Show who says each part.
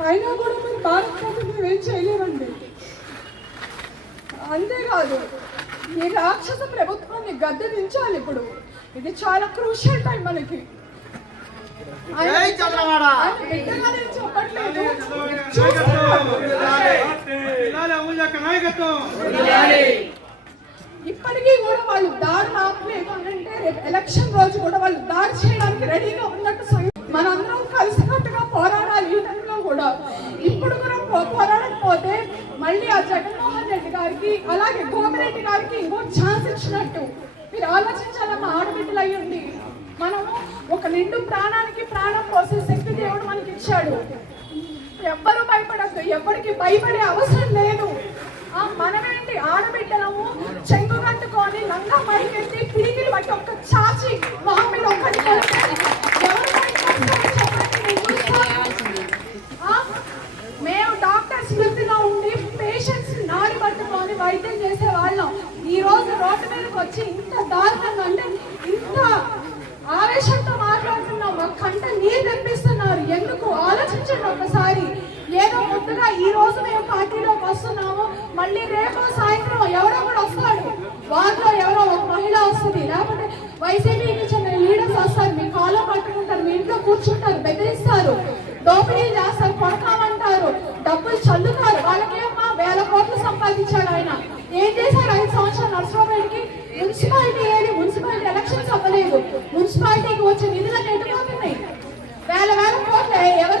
Speaker 1: అయినా కూడా మీరు భారత్ మేము ఏం చేయలేమండి. అంతేకాదు ఈ రాక్షస ప్రభుత్వాన్ని గద్దె దించాలి ఇప్పుడు. ఇది చాలా క్రూషియల్ టైం మనకి. చెప్పట్లేదు. ఇప్పటికీ కూడా వాళ్ళు దాడి ఆపలేదు అంటే రేపు ఎలక్షన్ రోజు కూడా వాళ్ళు దాడి చేయడానికి రెడీగా ఉన్నట్టు మనందరం కలిసికట్టుగా పోరాడాలి ఈ టైంలో కూడా ఇప్పుడు కూడా పో- పోరాడకపోతే మళ్ళీ ఆ జగన్మోహన్ రెడ్డి గారికి అలాగే గోపిరెడ్డి గారికి ఇంకో ఛాన్స్ ఇచ్చినట్టు. మీరు ఆలోచించాలమ్మా ఆడబిడ్డలు అయ్యండి మనము ఒక నిండు ప్రాణానికి ప్రాణం పోసే శక్తి దేవుడు మనకి ఇచ్చాడు ఎవ్వరూ భయపడద్దు ఎవరికి భయపడే అవసరం లేదు. ఆ మనమేంటి? ఆడబిడ్డలము చెంగు కట్టుకొని లంగా మైకెత్తి పిడికిలు బట్టి ఒక్క చాచి మొహం మీద ఒక్కటి వచ్చి ఇంత దారుణంగా అంటే ఇంత ఆవేశంతో మాట్లాడుతున్నాం మా కంట నీరు తెప్పిస్తున్నారు. ఎందుకు? ఆలోచించండి ఒకసారి. ఏదో ముందుగా ఈ రోజు మేము పార్టీలోకి వస్తున్నాము. మళ్ళీ రేపు సాయంత్రం ఎవరో కూడా వస్తాడు. వారిలో ఎవరో ఒక మహిళ వస్తుంది. లేకపోతే వైసీపీకి చెందిన లీడర్స్ వస్తారు. మీ కాలం పట్టుకుంటారు. మీ ఇంట్లో కూర్చుంటారు. బెదిరిస్తారు. దోపిడీలు చేస్తారు. సంపాదించాడు ఆయన. ఏం చేశారు ఐదు సంవత్సరాలు నర్సరావుపేటకి మున్సిపాలిటీ ఏది? మున్సిపాలిటీ ఎలక్షన్స్ అవ్వలేదు. మున్సిపాలిటీకి వచ్చే నిధులు ఎటుపోతున్నాయి వేల వేల కోట్లు. ఎవరి